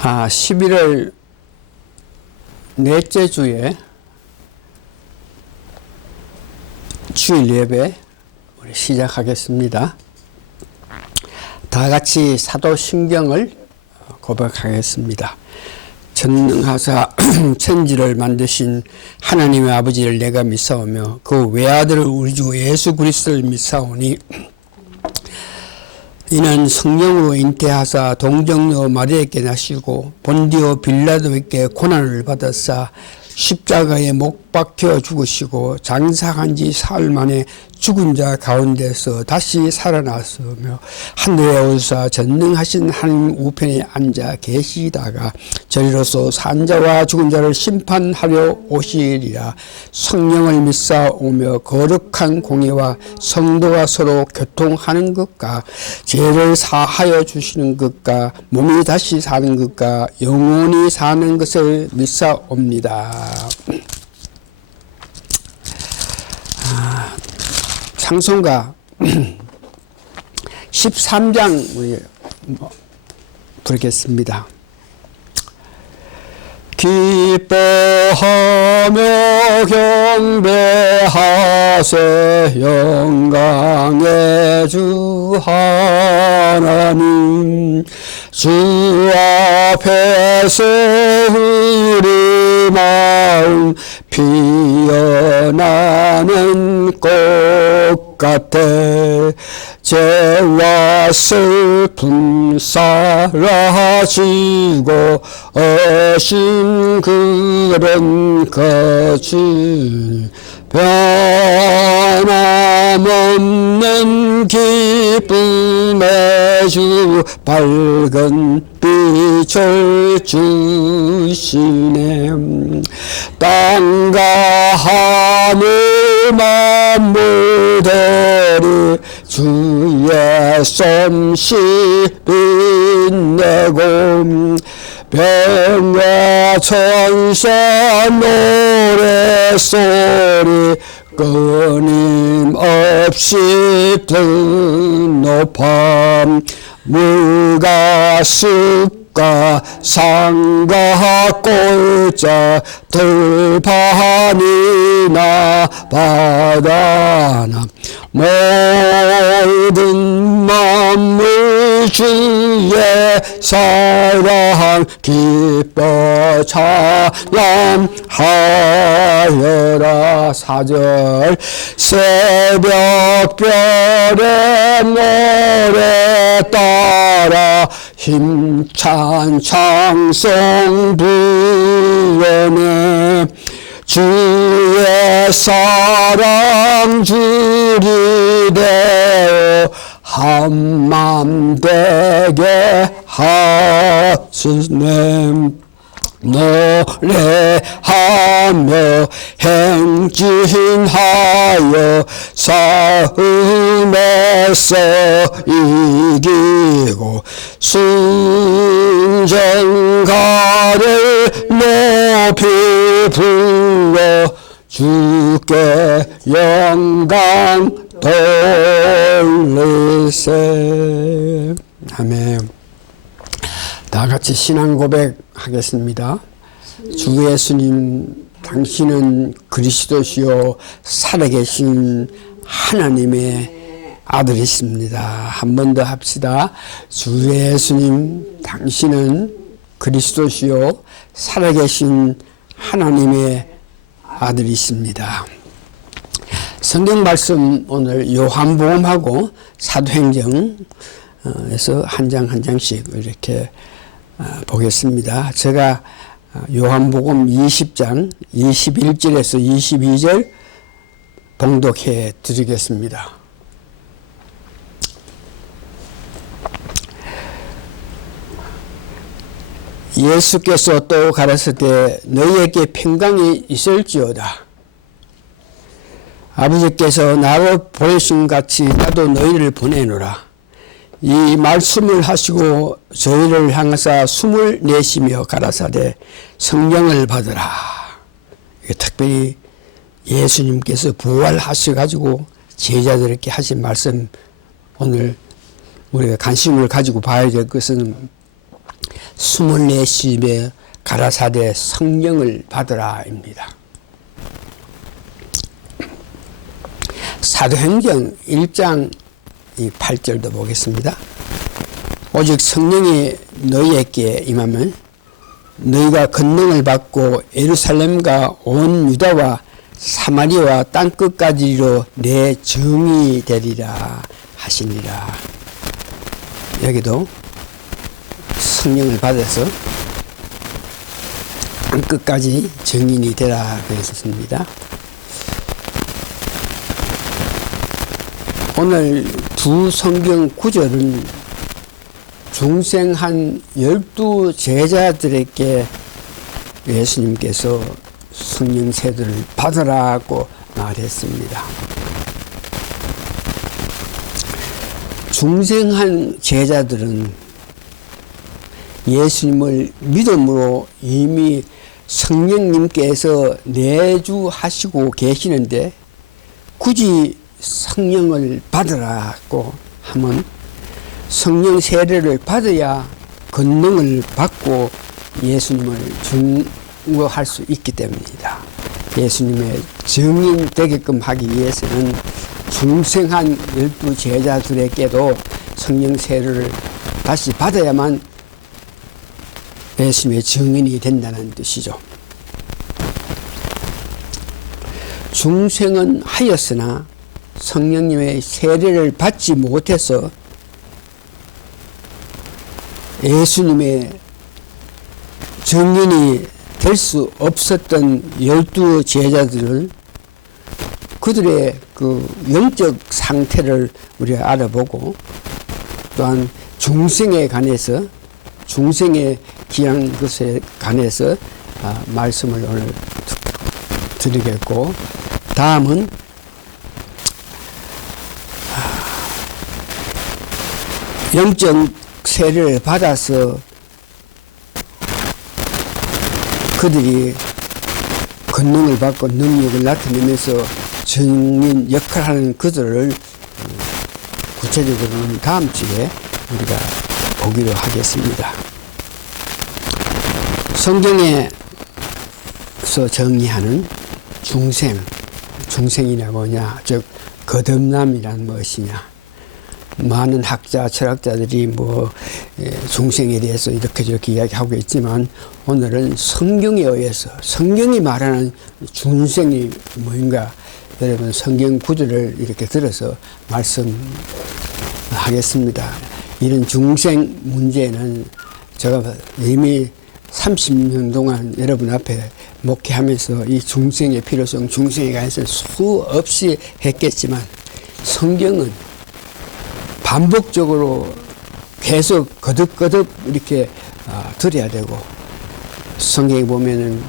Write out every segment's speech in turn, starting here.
11월 넷째 주에 주일 예배 우리 시작하겠습니다. 다 같이 사도신경을 고백하겠습니다. 전능하사 천지를 만드신 하나님의 아버지를 내가 믿사오며 그 외아들을 우리 주 예수 그리스도를 믿사오니 이는 성령으로 잉태하사 동정녀 마리아에게 나시고 본디오 빌라도에게 고난을 받았사 십자가에 못 박혀 죽으시고 장사한 지 사흘 만에 죽은 자 가운데서 다시 살아났으며 하늘에 오르사 전능하신 하나님 우편에 앉아 계시다가 저리로서 산 자와 죽은 자를 심판하려 오시리라. 성령을 믿사오며 거룩한 공예와 성도가 서로 교통하는 것과 죄를 사하여 주시는 것과 몸이 다시 사는 것과 영원히 사는 것을 믿사옵니다. 찬송가 13장 우리 부르겠습니다. 기뻐하며 경배하세 영광의 주 하나님 주 앞에서 우리 마음 피어나는 꽃 같아 죄와 슬픔 사라지고 어신 그런 거주 변함없는 기쁨의 주 밝은 빛을 주시네. 땅과 하늘 만물들이 주의 솜씨 빛내고 병과 천사 노래소리 끊임없이 드높아 물과 습과 상과 꼴자 들판이나 바다나 모든 만물 주의 사랑 기뻐 찬양하여라. 4절 새벽별의 노래 따라 힘찬 찬송 부르네. 주의 사랑 줄이 되어 한맘 되게 하시네. 노래하며 행진하여 싸움에서 이기고 순전가를 높이 불러 주께 영광 돌리세. 아멘. 다 같이 신앙 고백하겠습니다. 주 예수님, 당신은 그리스도시요 살아계신 하나님의 아들이십니다. 한 번 더 합시다. 주 예수님, 당신은 그리스도시요 살아계신 하나님의 아들이십니다. 성경 말씀 오늘 요한복음하고 사도행전에서 한 장 한 장씩 이렇게 보겠습니다. 제가 요한복음 20장 21절에서 22절 봉독해 드리겠습니다. 예수께서 또 가라사대 너희에게 평강이 있을지어다. 아버지께서 나를 보내신 같이 나도 너희를 보내노라. 이 말씀을 하시고 저희를 향하사 숨을 내쉬며 가라사대 성령을 받으라. 특별히 예수님께서 부활하셔가지고 제자들에게 하신 말씀 오늘 우리가 관심을 가지고 봐야 될 것은 스물네심에 가라사대 성령을 받으라입니다. 사도행전 1장 8절도 보겠습니다. 오직 성령이 너희에게 임하면 너희가 권능을 받고 예루살렘과 온 유다와 사마리아와 땅끝까지로 내 증인이 되리라 하시니라. 여기도 성령을 받아서 땅끝까지 증인이 되라 그랬습니다. 오늘 두 성경 구절은 중생한 12 제자들에게 예수님께서 성령 세례를 받으라고 말했습니다. 중생한 제자들은 예수님을 믿음으로 이미 성령님께서 내주하시고 계시는데 굳이 성령을 받으라고 하면 성령 세례를 받아야 권능을 받고 예수님을 증거할 수 있기 때문입니다. 예수님의 증인 되게끔 하기 위해서는 중생한 12 제자들에게도 성령 세례를 다시 받아야만 예수님의 증인이 된다는 뜻이죠. 중생은 하였으나 성령님의 세례를 받지 못해서 예수님의 증인이 될 수 없었던 12 제자들을 그들의 그 영적 상태를 우리가 알아보고 또한 중생에 관해서 중생의 귀한 것에 관해서 말씀을 오늘 드리겠고 다음은 영적 세례를 받아서 그들이 권능을 받고 능력을 나타내면서 증인 역할을 하는 그들을 구체적으로는 다음 주에 우리가 보기로 하겠습니다. 성경에서 정의하는 중생이란 뭐냐, 즉 거듭남이란 무엇이냐. 많은 학자, 철학자들이 중생에 대해서 이렇게 저렇게 이야기하고 있지만 오늘은 성경에 의해서 성경이 말하는 중생이 뭐인가 여러분 성경 구절을 이렇게 들어서 말씀하겠습니다. 이런 중생 문제는 제가 이미 30년 동안 여러분 앞에 목회하면서 이 중생의 필요성, 중생에 관해서 수없이 했겠지만 성경은 반복적으로 계속 거듭거듭 이렇게 들어야 되고 성경에 보면은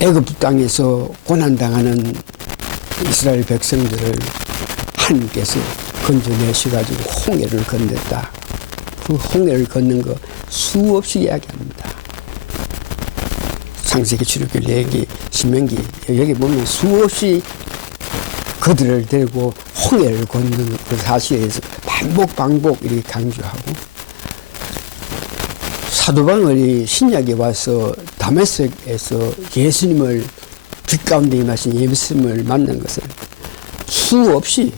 애굽 땅에서 고난당하는 이스라엘 백성들을 하나님께서 건져내셔가지고 홍해를 건넜다. 그 홍해를 걷는 거 수없이 이야기합니다. 창세기, 출애굽기, 레위기, 신명기 여기 보면 수없이 그들을 데리고 홍해를 걷는 그 사실에 대해서 반복 이렇게 강조하고 사도 바울이 신약에 와서 다메섹에서 예수님을 빛 가운데 임하신 예수님을 만난 것을 수없이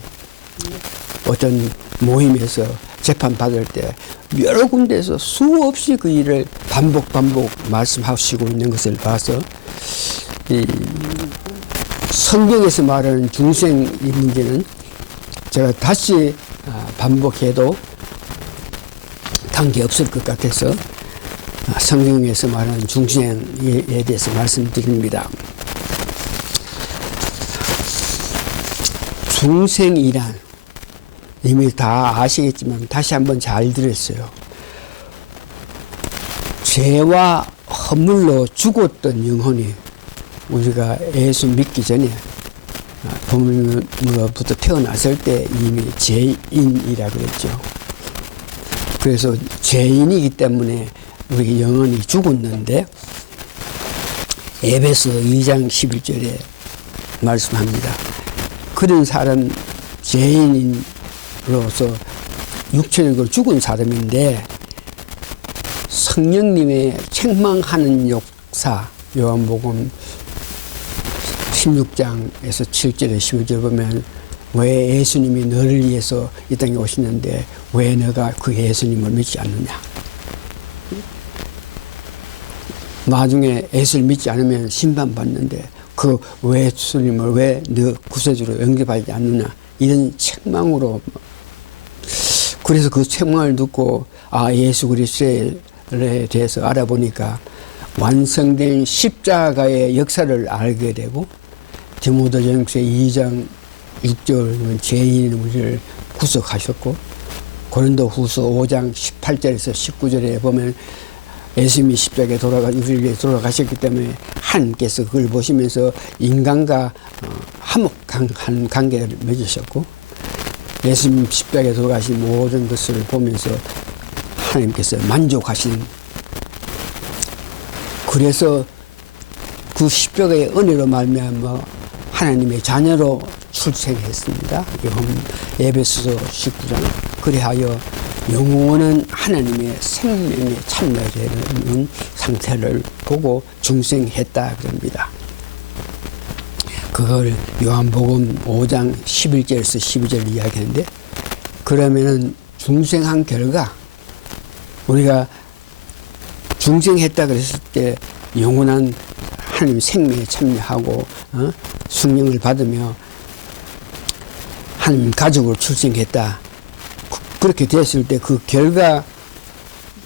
어떤 모임에서 재판받을 때 여러 군데에서 수없이 그 일을 반복 말씀하시고 있는 것을 봐서 이 성경에서 말하는 중생 이 문제는 제가 다시 반복해도 관계없을 것 같아서 성경에서 말하는 중생에 대해서 말씀드립니다. 중생이란 이미 다 아시겠지만 다시 한번 잘 들었어요. 죄와 허물로 죽었던 영혼이 우리가 예수 믿기 전에 부모로부터 태어났을 때 이미 죄인이라 그랬죠. 그래서 죄인이기 때문에 우리 영혼이 죽었는데 에베소 2장 11절에 말씀합니다. 그런 사람 죄인으로서 육체적으로 죽은 사람인데 성령님의 책망하는 역사, 요한복음 16장에서 7절에 15절 보면 왜 예수님이 너를 위해서 이 땅에 오시는데 왜 너가 그 예수님을 믿지 않느냐. 나중에 예수를 믿지 않으면 심판받는데 그 왜 예수님을 왜 너 구세주로 영접하지 않느냐. 이런 책망으로. 그래서 그 책망을 듣고 예수 그리스도에 대해서 알아보니까 완성된 십자가의 역사를 알게 되고 디모데전서 2장 6절은 죄인의 우리를 구속하셨고 고린도후서 5장 18절에서 19절에 보면 예수님이 십자가에 우리를 위해 돌아가셨기 때문에 하나님께서 그걸 보시면서 인간과 화목한 관계를 맺으셨고 예수님 십자가에 돌아가신 모든 것을 보면서 하나님께서 만족하신, 그래서 그 십자가의 은혜로 말미암아 하나님의 자녀로 출생했습니다. 에베소서 19장. 그리하여 영원한 하나님의 생명에 참여되는 상태를 보고 중생했다 그럽니다. 그걸 요한복음 5장 11절에서 12절 이야기하는데, 그러면은 중생한 결과 우리가 중생했다 그랬을 때 영원한 하나님 생명에 참여하고 성령을 받으며 하나님 가족으로 출생했다. 그렇게 됐을 때 그 결과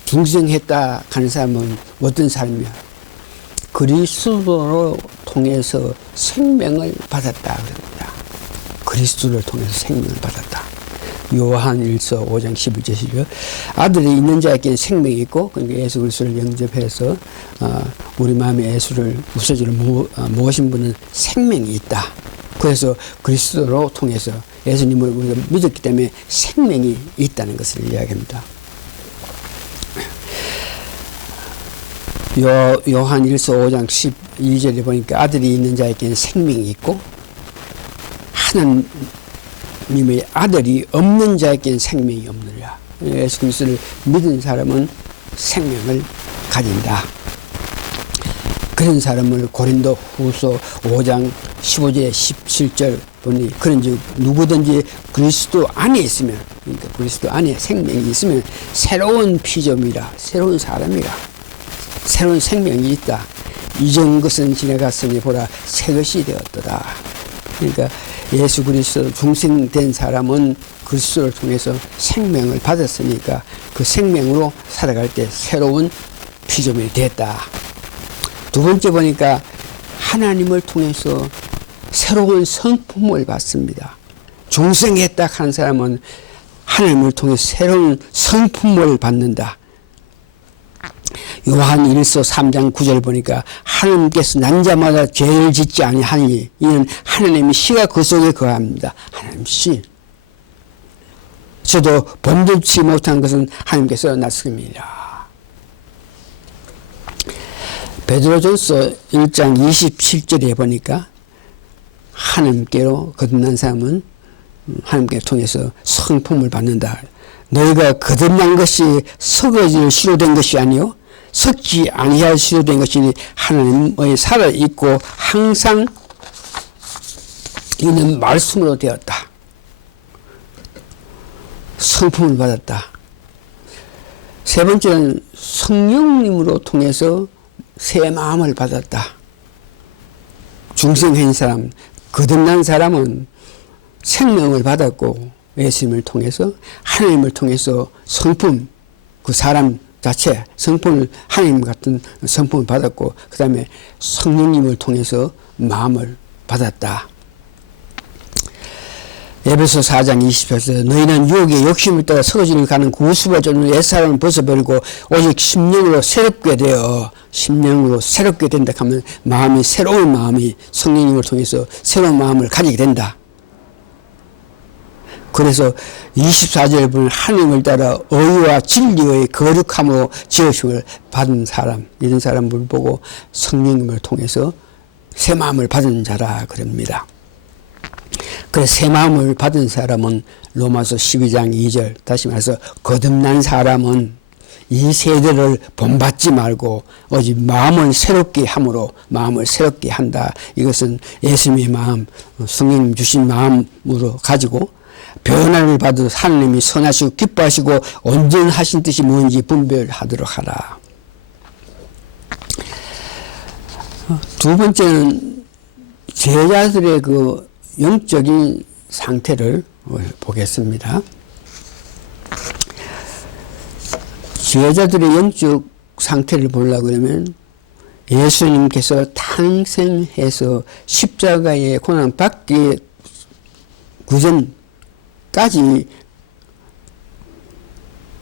중생했다 하는 사람은 어떤 사람이야? 그리스도로 통해서 생명을 받았다 그럽니다. 그리스도를 통해서 생명을 받았다. 요한일서 5장 11절 12절. 아들이 있는 자에게는 생명이 있고, 그러니까 예수 그리스도를 영접해서 우리 마음에 예수를 구세주로 모신 분은 생명이 있다. 그래서 그리스도로 통해서 예수님을 우리가 믿었기 때문에 생명이 있다는 것을 이야기합니다. 요한일서 5장 12절에 보니까 아들이 있는 자에게는 생명이 있고 하나님의 아들이 없는 자에게는 생명이 없느니라. 예수 그리스도를 믿은 사람은 생명을 가진다. 그런 사람을 고린도 후서 5장 15절 17절 보니, 그런즉 누구든지 그리스도 안에 있으면, 그러니까 그리스도 안에 생명이 있으면 새로운 피조물이라, 새로운 사람이라, 새로운 생명이 있다. 이전 것은 지나갔으니 보라 새 것이 되었도다. 그러니까 예수 그리스도 중생된 사람은 그리스도를 통해서 생명을 받았으니까 그 생명으로 살아갈 때 새로운 피조물이 됐다. 두 번째 보니까 하나님을 통해서 새로운 성품을 받습니다. 중생했다 한 사람은 하나님을 통해 새로운 성품을 받는다. 요한일서 3장 9절 보니까 하나님께서 난 자마다 죄를 짓지 아니하니 이는 하나님의 씨가 그 속에 거합니다. 하나님 씨. 저도 범죄치 못한 것은 하나님께서 났습니다. 베드로전서 1장 27절에 보니까 하나님께로 거듭난 사람은 하나님께 통해서 성품을 받는다. 너희가 거듭난 것이 썩어질 시로된 것이 아니요 썩지 아니할 시로된 것이니 하나님의 살아있고 항상 있는 말씀으로 되었다. 성품을 받았다. 세 번째는 성령님으로 통해서 새 마음을 받았다. 중생한 사람, 거듭난 사람은 생명을 받았고 예수님을 통해서 하나님을 통해서 성품, 그 사람 자체 성품을 하나님 같은 성품을 받았고 그 다음에 성령님을 통해서 마음을 받았다. 에베소 4장 20절에서 너희는 유혹의 욕심을 따라 서거지를 가는 그 우스워진 옛사람을 벗어버리고 오직 심령으로 새롭게 되어 심령으로 새롭게 된다 하면 마음이 새로운 마음이 성령님을 통해서 새로운 마음을 가지게 된다. 그래서 24절에 보면 하나님을 따라 의와 진리의 거룩함으로 지으심을 받은 사람, 이런 사람을 보고 성령님을 통해서 새 마음을 받은 자라 그럽니다. 그래서 새 마음을 받은 사람은 로마서 12장 2절 다시 말해서 거듭난 사람은 이 세대를 본받지 말고 오직 마음을 새롭게 함으로 마음을 새롭게 한다. 이것은 예수님의 마음, 성령님 주신 마음으로 가지고 변화를 받아 하나님이 선하시고 기뻐하시고 온전하신 뜻이 무엇인지 분별하도록 하라. 두 번째는 제자들의 그 영적인 상태를 보겠습니다. 제자들의 영적 상태를 보려고 그러면 예수님께서 탄생해서 십자가의 고난 받기 그전까지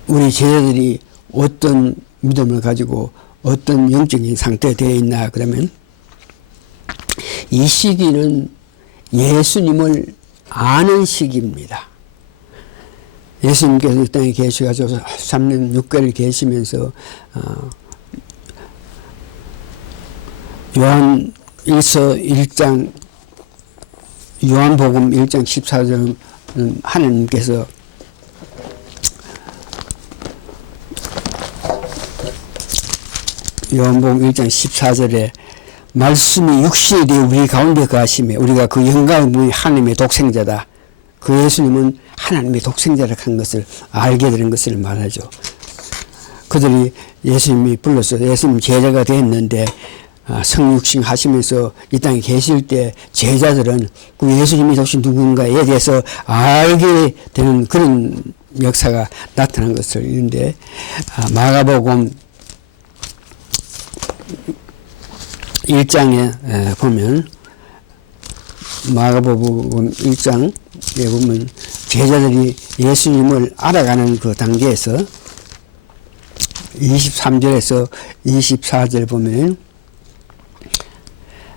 우리 제자들이 어떤 믿음을 가지고 어떤 영적인 상태에 되어 있나 그러면 이 시기는 예수님을 아는 시기입니다. 예수님께서 이 땅에 계셔가지고 3년 6개월 계시면서 요한 1장 요한복음 1장 14절은 하나님께서 요한복음 1장 14절에 말씀이 육신이 되어 우리 가운데 거하시며 우리가 그 영광을 보니 하나님의 독생자다. 그 예수님은 하나님의 독생자를 한 것을 알게 되는 것을 말하죠. 그들이 예수님이 불러서 예수님 제자가 됐는데 성육신 하시면서 이 땅에 계실 때 제자들은 그 예수님이 도대체 누군가에 대해서 알게 되는 그런 역사가 나타난 것을 이런데 마가복음 1장에 보면 마가복음 1장에 보면 제자들이 예수님을 알아가는 그 단계에서 23절에서 24절 보면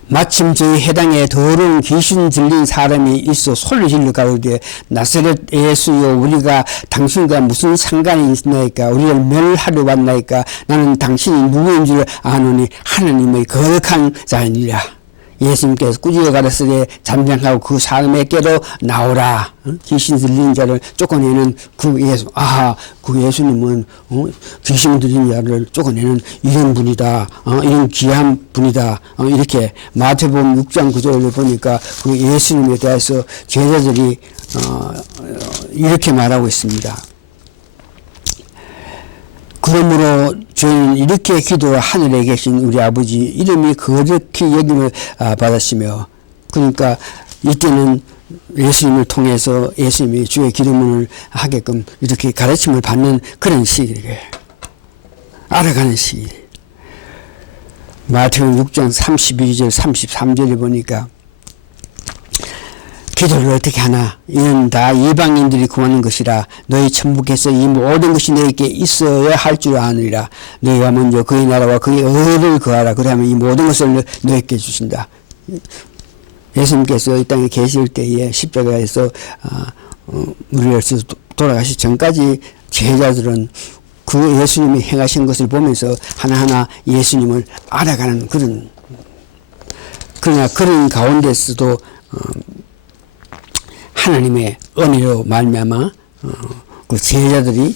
마침 저희 해당에 더러운 귀신 들린 사람이 있어 소리 질러 가로되 나사렛 예수여 우리가 당신과 무슨 상관이 있나이까 우리를 멸하러 왔나이까 나는 당신이 누구인 줄 아노니 하나님의 거룩한 자이니라. 예수님께서 꾸짖어 가라사대 잠잠하고 그 사람에게로 나오라. 귀신 들린 자를 쫓아내는 그 예수. 그 예수님은 귀신 들린 자를 쫓아내는 이런 분이다. 이런 귀한 분이다. 이렇게 마태복음 6장 9절을 보니까 그 예수님에 대해서 제자들이 이렇게 말하고 있습니다. 그러므로 저희는 이렇게 기도하 하늘에 계신 우리 아버지 이름이 거룩히 여김을 받았으며 그러니까 이때는 예수님을 통해서 예수님이 주의 기도문을 하게끔 이렇게 가르침을 받는 그런 시기예요. 알아가는 시기. 마태복음 6장 32절 33절에 보니까 기도를 어떻게 하나 이는 다 이방인들이 구하는 것이라 너희 천부께서 이 모든 것이 너희에게 있어야 할 줄 아느니라. 너희가 먼저 그의 나라와 그의 의를 구하라. 그러면 이 모든 것을 너희에게 주신다. 예수님께서 이 땅에 계실 때에 십자가에서 우리를 돌아가시 전까지 제자들은 그 예수님이 행하신 것을 보면서 하나하나 예수님을 알아가는 그러나 그런 가운데서도 하나님의 은혜로 말미암아 그 제자들이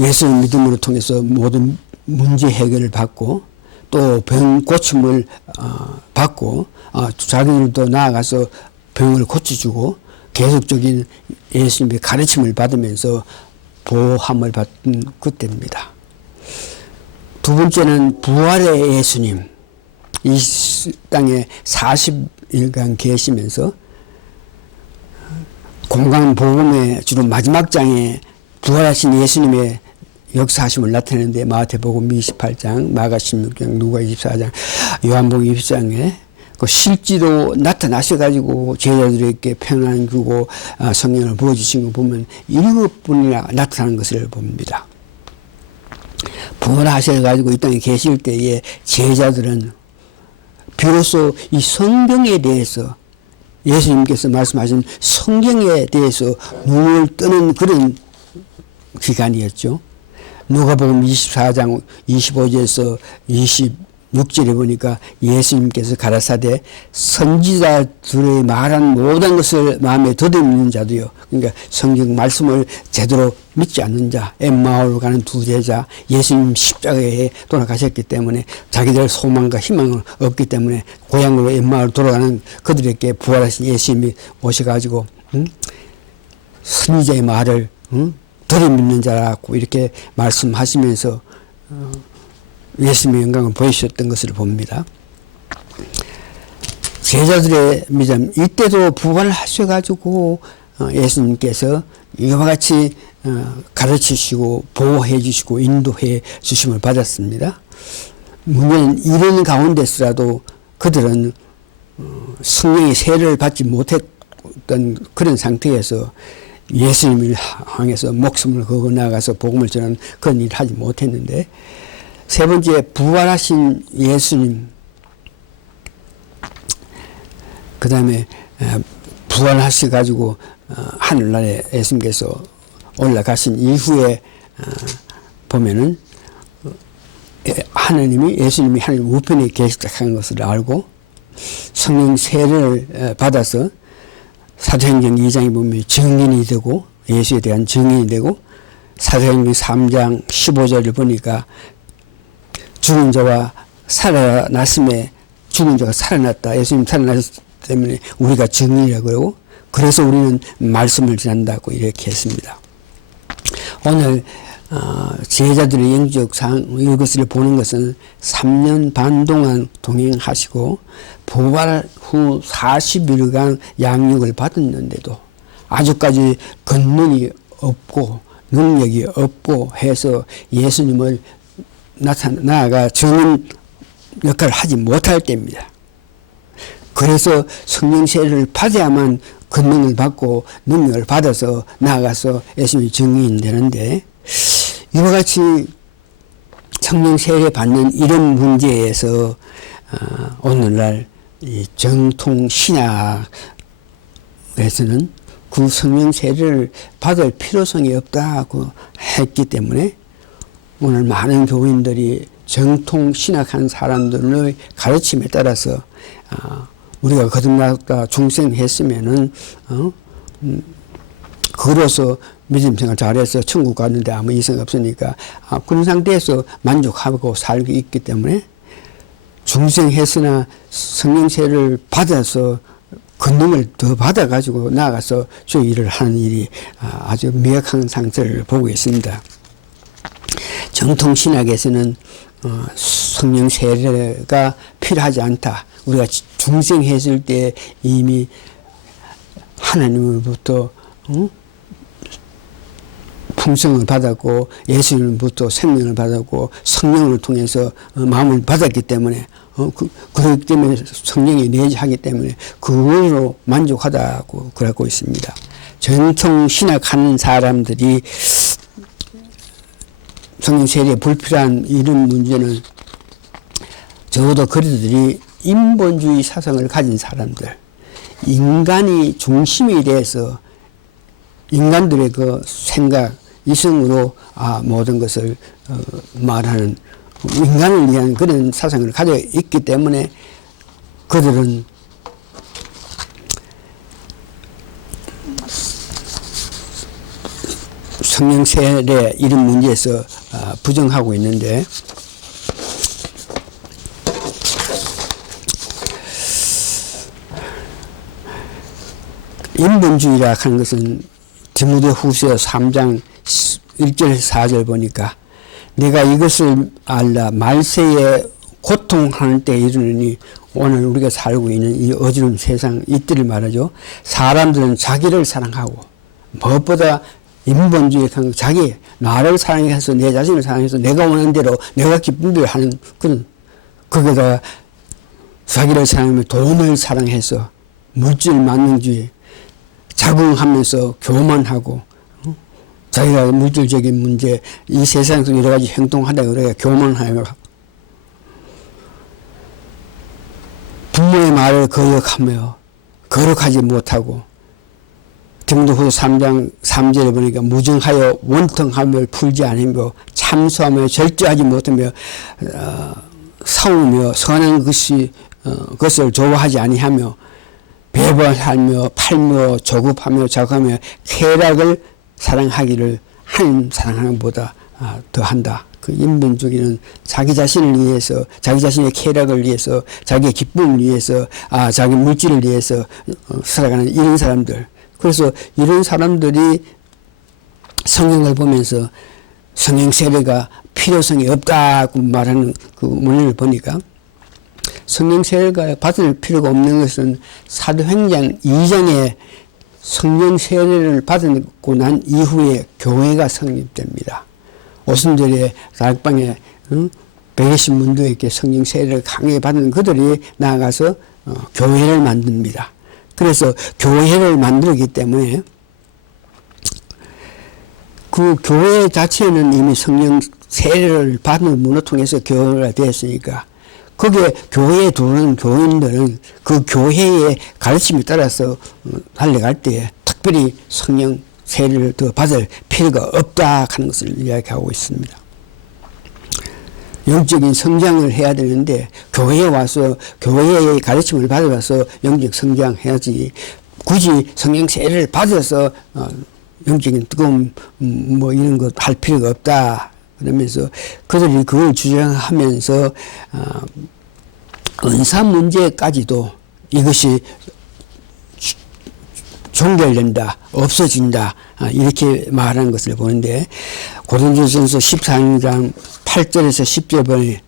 예수의 믿음으로 통해서 모든 문제 해결을 받고 또 병 고침을 받고 자기들도 나아가서 병을 고쳐주고 계속적인 예수님의 가르침을 받으면서 보호함을 받은 그때입니다. 두 번째는 부활의 예수님. 이 땅에 40일간 계시면서 공강복음의 주로 마지막 장에 부활하신 예수님의 역사하심을 나타내는데 마태복음 28장, 마가 16장, 누가 24장, 요한복음 20장에 그 실제로 나타나셔가지고 제자들에게 평안 주고 성령을 부어주신 거 보면 7분이나 나타나는 것을 봅니다. 부활하셔가지고 이 땅에 계실 때에 제자들은 비로소 이 성경에 대해서 예수님께서 말씀하신 성경에 대해서 눈을 뜨는 그런 기간이었죠. 누가복음 24장 25절에서 6절에 보니까 예수님께서 가라사대 선지자들의 말한 모든 것을 마음에 더듬는 자도요. 그러니까 성경 말씀을 제대로 믿지 않는 자, 엠마오로 가는 두 제자, 예수님 십자가에 돌아가셨기 때문에 자기들 소망과 희망은 없기 때문에 고향으로 엠마오로 돌아가는 그들에게 부활하신 예수님이 오셔가지고 선지자의 말을 더듬는 자라고 이렇게 말씀하시면서 예수님의 영광을 보이셨던 것을 봅니다. 제자들의 믿음, 이때도 부활하셔가지고 예수님께서 이와 같이 가르치시고 보호해 주시고 인도해 주심을 받았습니다. 문제는 이런 가운데서라도 그들은 성령의 세례를 받지 못했던 그런 상태에서 예수님을 향해서 목숨을 걸고 나가서 복음을 전하는 그런 일을 하지 못했는데, 세 번째, 부활하신 예수님, 그 다음에 부활하셔가지고 하늘나라에 예수님께서 올라가신 이후에 보면은 하나님이, 예수님이 하나님 우편에 계시다는 것을 알고 성령 세례를 받아서 사도행전 2장에 보면 증인이 되고, 예수에 대한 증인이 되고, 사도행전 3장 15절을 보니까 죽은 자와 살아났음에 죽은 자가 살아났다. 예수님 살아나셨기 때문에 우리가 증인이라고 그러고, 그래서 우리는 말씀을 전한다고 이렇게 했습니다. 오늘 제자들의 영적 상 이것을 보는 것은 3년 반 동안 동행하시고 부활 후 40일간 양육을 받았는데도 아직까지 권능이 없고 능력이 없고 해서 예수님을 나아가 증인 역할을 하지 못할 때입니다. 그래서 성령 세례를 받아야만 권능을 받고 능력을 받아서 나아가서 예수님이 증인이 되는데, 이와 같이 성령 세례 받는 이런 문제에서 오늘날 이 정통 신학에서는 그 성령 세례를 받을 필요성이 없다고 했기 때문에 오늘 많은 교인들이 정통 신학한 사람들의 가르침에 따라서 우리가 거듭났다 중생했으면은 그로서 믿음 생활 잘해서 천국 갔는데 아무 이상 없으니까 그런 상태에서 만족하고 살고 있기 때문에 중생했으나 성령 세례를 받아서 권능을 더 받아가지고 나아가서 주 일을 하는 일이 아주 미약한 상태를 보고 있습니다. 정통 신학에서는 성령 세례가 필요하지 않다. 우리가 중생했을 때 이미 하나님으로부터 풍성을 받았고 예수님으로부터 생명을 받았고 성령을 통해서 마음을 받았기 때문에 그렇기 때문에 성령이 내재하기 때문에 그걸로 만족하다고 그러고 있습니다. 전통 신학하는 사람들이 성령 세례에 불필요한 이런 문제는 적어도 그들이 인본주의 사상을 가진 사람들, 인간이 중심이 돼서 인간들의 그 생각, 이성으로 모든 것을 말하는 인간을 위한 그런 사상을 가지고 있기 때문에 그들은 성령 세례 이런 문제에서 부정하고 있는데, 인본주의라 하는 것은 디모데후서 3장 1절 4절 보니까 내가 이것을 알라 말세에 고통하는 때에 이르느니, 오늘 우리가 살고 있는 이 어지러운 세상 이때를 말하죠. 사람들은 자기를 사랑하고 무엇보다 인본주의에 간 자기 나를 사랑해서 내 자신을 사랑해서 내가 원하는 대로 내가 기쁜 대로 하는 그런, 거기다가 자기를 사랑하며 돈을 사랑해서 물질 만능주의 자궁하면서 교만하고 자기가 물질적인 문제 이 세상에서 여러 가지 행동하다가 우리가 교만하여 부모의 말을 거역하며 거룩하지 못하고, 디모데후서 3장 3절에 보니까 무정하여 원통함을 풀지 않으며 참소하며 절제하지 못하며 사오며 선한 것을 좋아하지 아니하며 배반하며 팔며 조급하며 자급하며 쾌락을 사랑하기를 하나님 사랑하는 것보다 더한다. 그 인본주의는 자기 자신을 위해서, 자기 자신의 쾌락을 위해서, 자기의 기쁨을 위해서, 자기 물질을 위해서 살아가는 이런 사람들. 그래서 이런 사람들이 성경을 보면서 성령 세례가 필요성이 없다고 말하는 그 문을 보니까 성령 세례가 받을 필요가 없는 것은 사도행전 2장에 성령 세례를 받고 난 이후에 교회가 성립됩니다. 오순절에 다락방에 120문도에게 성령 세례를 강하게 받은 그들이 나아가서 교회를 만듭니다. 그래서 교회를 만들기 때문에 그 교회 자체는 이미 성령 세례를 받는 문을 통해서 교회가 되었으니까 거기에 교회에 들어오는 교인들은 그 교회의 가르침에 따라서 달려갈 때에 특별히 성령 세례를 더 받을 필요가 없다 하는 것을 이야기하고 있습니다. 영적인 성장을 해야 되는데 교회에 와서 교회의 가르침을 받아서 영적 성장해야지 굳이 성령 세례를 받아서 영적인 뜨거움 뭐 이런 것 할 필요가 없다. 그러면서 그들이 그걸 주장하면서 은사 문제까지도 이것이 종결된다, 없어진다 이렇게 말하는 것을 보는데 고린도전서 14장 8절에서 10절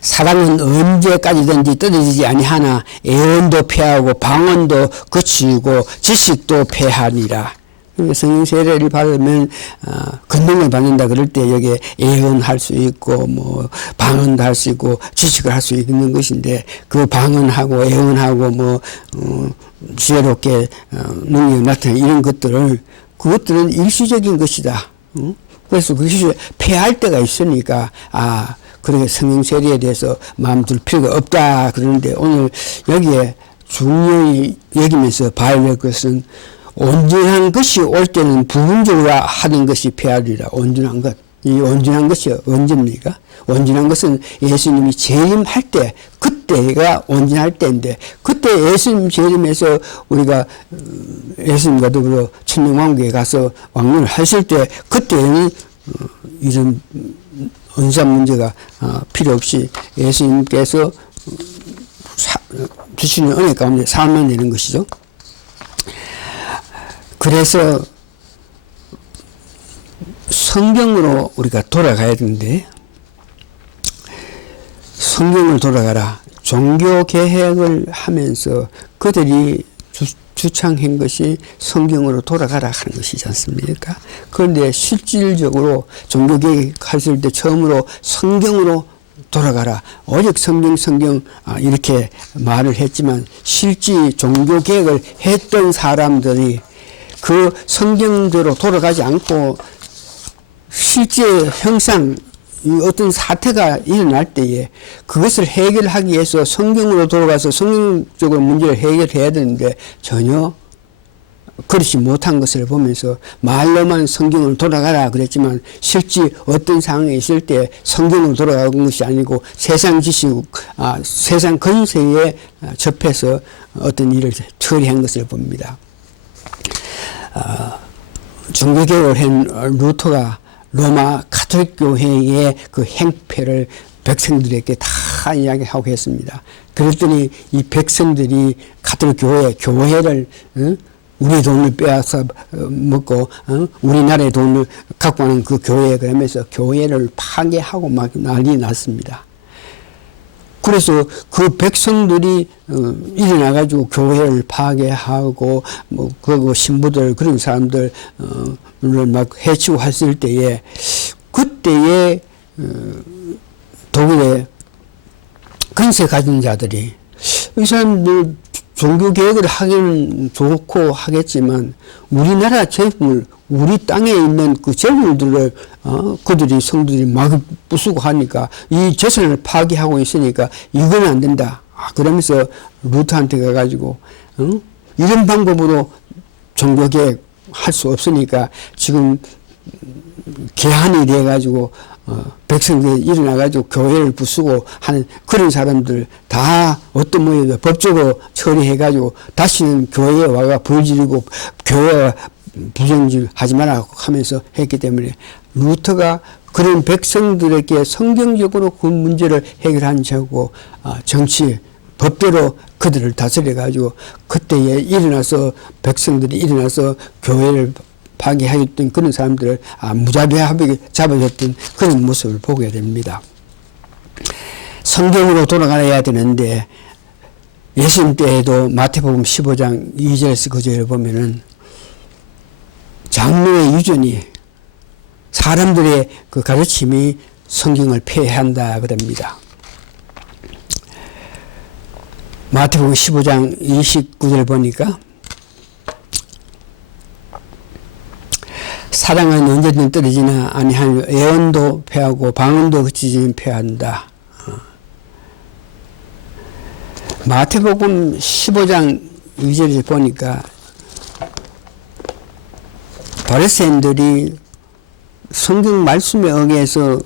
사랑은 언제까지든지 떨어지지 아니하나 애원도 패하고 방언도 그치고 지식도 패하니라. 성령 세례를 받으면 권능을 받는다 그럴 때 여기에 예언할 수 있고 뭐 방언도 할 수 있고 지식을 할 수 있는 것인데 그 방언하고 예언하고 뭐 지혜롭게 능력이 나타나는 이런 그것들은 일시적인 것이다. 그래서 그것이 패할 때가 있으니까 그렇게 성령 세례에 대해서 마음 둘 필요가 없다 그러는데 오늘 여기에 중요히 여기면서 봐야 될 것은 온전한 것이 올 때는 부분적으로 하는 것이 패하리라. 온전한 것. 이 온전한 것이 언제입니까? 온전한 것은 예수님이 재림할 때, 그때가 온전할 때인데, 그때 예수님 재림해서 우리가 예수님과 더불어 천년왕국에 가서 왕년을 하실 때, 그때는 이런 은사 문제가 필요 없이 예수님께서 주시는 은혜 가운데 살면 되는 것이죠. 그래서 성경으로 우리가 돌아가야 되는데 성경을 돌아가라. 종교 개혁을 하면서 그들이 주창한 것이 성경으로 돌아가라 하는 것이지 않습니까? 그런데 실질적으로 종교 개혁했을 때 처음으로 성경으로 돌아가라. 오직 성경 이렇게 말을 했지만 실제 종교 개혁을 했던 사람들이 그 성경대로 돌아가지 않고 실제 형상 어떤 사태가 일어날 때에 그것을 해결하기 위해서 성경으로 돌아가서 성경적으로 문제를 해결해야 되는데 전혀 그렇지 못한 것을 보면서 말로만 성경으로 돌아가라 그랬지만 실제 어떤 상황에 있을 때 성경으로 돌아가는 것이 아니고 세상 지식, 세상 권세에 접해서 어떤 일을 처리한 것을 봅니다. 종교개혁을 한 루터가 로마 가톨릭 교회의 그 행패를 백성들에게 다 이야기하고 했습니다. 그랬더니 이 백성들이 가톨릭 교회를 우리 돈을 빼앗아 먹고 우리나라의 돈을 갖고 가는 그 교회 그러면서 교회를 파괴하고 막 난리 났습니다. 그래서 그 백성들이 일어나가지고 교회를 파괴하고 그 신부들 그런 사람들을 막 해치고 했을 때에 그때에 독일의 근세 가진 자들이 이 사람들 종교 개혁을 하기는 좋고 하겠지만 우리나라 재물, 우리 땅에 있는 그 재물들을 그들이 성도들이 막 부수고 하니까 이 재산을 파괴하고 있으니까 이건 안 된다. 그러면서 루터한테 가가지고 이런 방법으로 종교 개혁 할 수 없으니까 지금 개한이 돼가지고 백성들이 일어나가지고 교회를 부수고 하는 그런 사람들 다 어떤 모양이다 법적으로 처리해가지고 다시는 교회에 와가 벌지르고 교회와 부정질 하지 마라 하면서 했기 때문에 루터가 그런 백성들에게 성경적으로 그 문제를 해결한 자고 정치 법대로 그들을 다스려가지고 그때에 일어나서 백성들이 일어나서 교회를 파괴하였던 그런 사람들을 무자비하게 잡아줬던 그런 모습을 보게 됩니다. 성경으로 돌아가야 되는데 예수님 때에도 마태복음 15장 2절에서 그 절을 보면은 장로의 유전이 사람들의 그 가르침이 성경을 폐해한다 그럽니다. 마태복음 15장 29절 보니까 사랑은 언제든 떨어지나 아니하며 애언도 폐하고 방언도 그치지 폐한다. 마태복음 15장 2절을 보니까 바리새인들이 성경 말씀에 의해서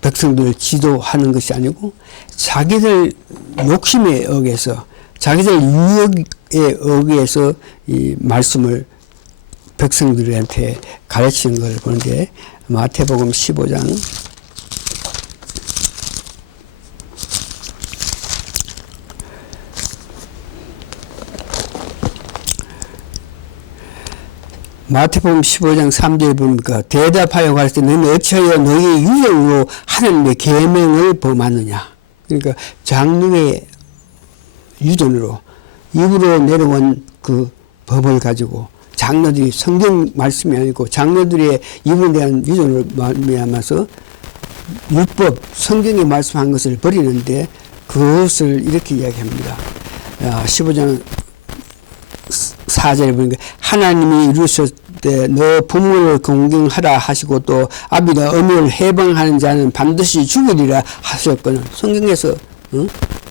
백성들을 지도하는 것이 아니고 자기들 욕심에 의해서 자기들 유혹에 의해서 이 말씀을 백성들한테 가르치는 걸 보는데 마태복음 15장 3절 보니까 대답하여 가르치되 너는 어찌하여 너희 유전으로 하나님의 계명을 범하느냐. 그러니까 장로의 유전으로 입으로 내려온 그 법을 가지고 장로들이 성경 말씀이 아니고 장로들의 입에 대한 유전을 말미암아서 율법 성경에 말씀한 것을 버리는데 그것을 이렇게 이야기합니다. 15장 4절에 보니까 하나님이 이루셨되 너 부모를 공경하라 하시고 또 아비가 어미를 해방하는 자는 반드시 죽으리라 하셨거늘. 성경에서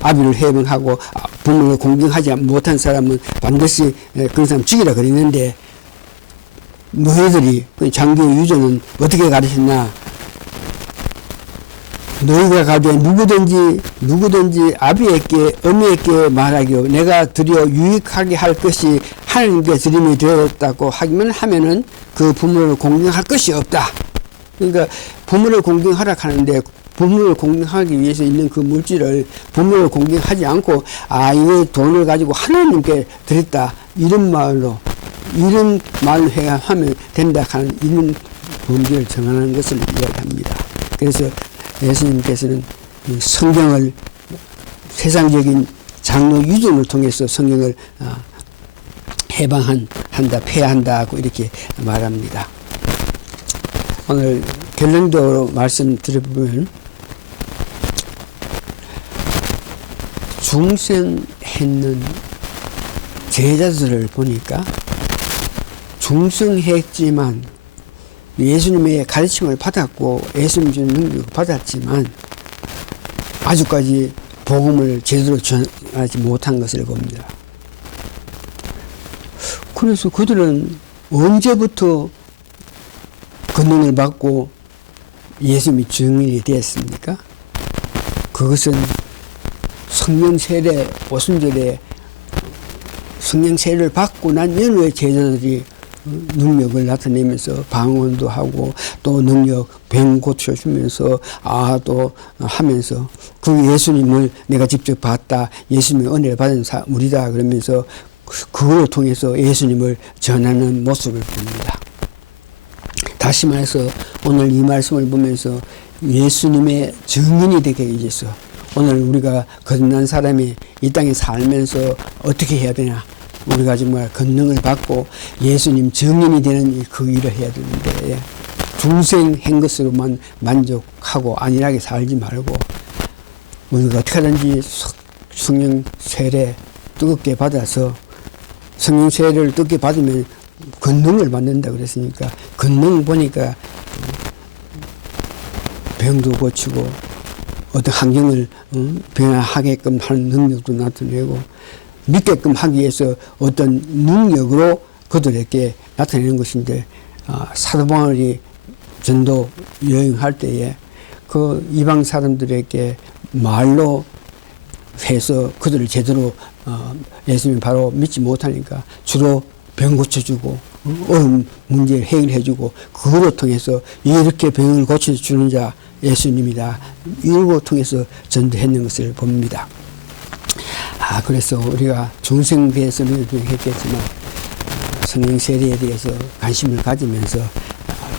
아비를 해방하고 부모를 공경하지 못한 사람은 반드시 그런 사람 죽이라 그랬는데 너희들이 장교 유전은 어떻게 가르쳤나. 너희가 가되 누구든지 아비에게 어미에게 말하기로 내가 드려 유익하게 할 것이 하나님께 드림이 되었다고 하면은 그 부모를 공경할 것이 없다. 그러니까 부모를 공경하라 하는데 부모를 공경하기 위해서 있는 그 물질을 부모를 공경하지 않고 이거 돈을 가지고 하나님께 드렸다 이런 말로 해야 하면 된다 하는 이런 범죄를 정하는 것을 이야기합니다. 그래서 예수님께서는 성경을 세상적인 장로 유전을 통해서 성경을 해방한다, 폐한다고 이렇게 말합니다. 오늘 결론적으로 말씀드려보면 중생했는 제자들을 보니까 중생했지만 예수님의 가르침을 받았고 예수님 주는 능력을 받았지만 아직까지 복음을 제대로 전하지 못한 것을 봅니다. 그래서 그들은 언제부터 권능을 받고 예수님이 증인이 되었습니까? 그것은 성령 세례 오순절에 성령 세례를 받고 난 연후에 제자들이 능력을 나타내면서 방언도 하고 또 능력 병 고쳐주면서 또 하면서 그 예수님을 내가 직접 봤다. 예수님의 은혜를 받은 우리다 그러면서 그걸 통해서 예수님을 전하는 모습을 봅니다. 다시 말해서 오늘 이 말씀을 보면서 예수님의 증인이 되게 해주셔서 오늘 우리가 거듭난 사람이 이 땅에 살면서 어떻게 해야 되냐. 우리가 정말 권능을 받고 예수님 증인이 되는 그 일을 해야 되는데 중생한 것으로만 만족하고 안일하게 살지 말고 우리가 어떻게 하든지 성령 세례 뜨겁게 받아서 성령 세례를 뜨겁게 받으면 권능을 받는다 그랬으니까 권능 보니까 병도 고치고 어떤 환경을 변화하게끔 하는 능력도 나타내고 믿게끔 하기 위해서 어떤 능력으로 그들에게 나타내는 것인데 사도 바울이 전도 여행할 때에 그 이방 사람들에게 말로 해서 그들을 제대로 예수님 바로 믿지 못하니까 주로 병 고쳐주고 어려운 문제를 해결해주고 그걸로 통해서 이렇게 병을 고쳐주는 자 예수님이다. 이걸 통해서 전도했는 것을 봅니다. 그래서 우리가 중생배에서는 했겠지만 성령 세례에 대해서 관심을 가지면서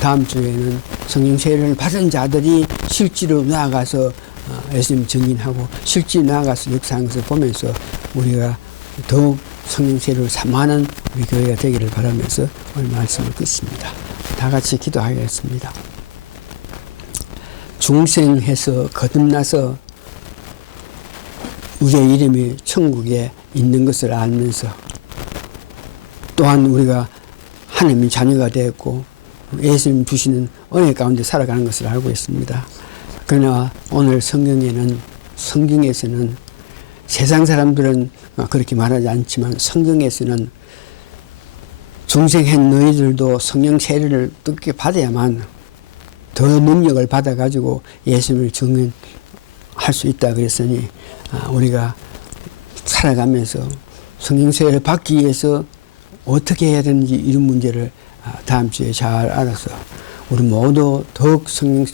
다음 주에는 성령 세례를 받은 자들이 실제로 나아가서 예수님 증인하고 실제 나아가서 역사한 것을 보면서 우리가 더욱 성령 세례를 사모하는 우리 교회가 되기를 바라면서 오늘 말씀을 끊습니다. 다 같이 기도하겠습니다. 중생해서 거듭나서 우리의 이름이 천국에 있는 것을 알면서 또한 우리가 하나님의 자녀가 되었고 예수님 주시는 은혜 가운데 살아가는 것을 알고 있습니다. 그러나 오늘 성경에서는 세상 사람들은 그렇게 말하지 않지만 성경에서는 중생한 너희들도 성령 세례를 뜻깊게 받아야만 더 능력을 받아가지고 예수님을 증언할 수 있다 그랬으니 우리가 살아가면서 성령 세례를 받기 위해서 어떻게 해야 되는지 이런 문제를 다음 주에 잘 알아서 우리 모두 더욱 성령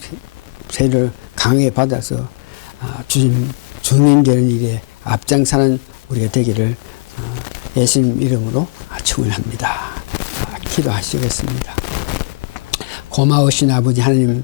세례를 강하게 받아서 주님 증인되는 일에 앞장서는 우리가 되기를 예수님 이름으로 축원합니다. 기도하시겠습니다. 고마우신 아버지 하나님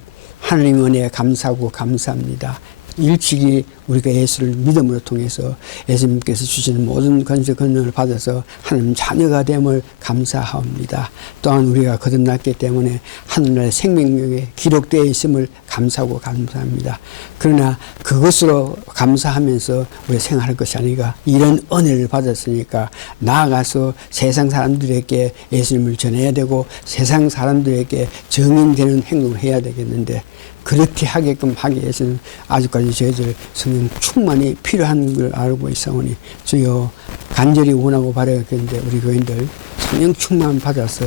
은혜에 감사하고 감사합니다. 일찍이 우리가 예수를 믿음으로 통해서 예수님께서 주시는 모든 권세 권능을 받아서 하나님 자녀가 됨을 감사합니다. 또한 우리가 거듭났기 때문에 하늘나라의 생명력에 기록되어 있음을 감사하고 감사합니다. 그러나 그것으로 감사하면서 우리 생활할 것이 아니라 이런 은혜를 받았으니까 나아가서 세상 사람들에게 예수님을 전해야 되고 세상 사람들에게 증인되는 행동을 해야 되겠는데 그렇게 하게끔 하기 위해서는 아직까지 저희들 성령 충만이 필요한 걸 알고 있사오니 주여 간절히 원하고 바라겠는데 우리 교인들 성령 충만 받아서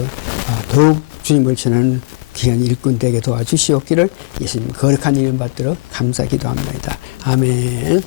더욱 주님을 전하는 귀한 일꾼 되게 도와주시옵기를 예수님 거룩한 이름 받들어 감사 기도합니다. 아멘.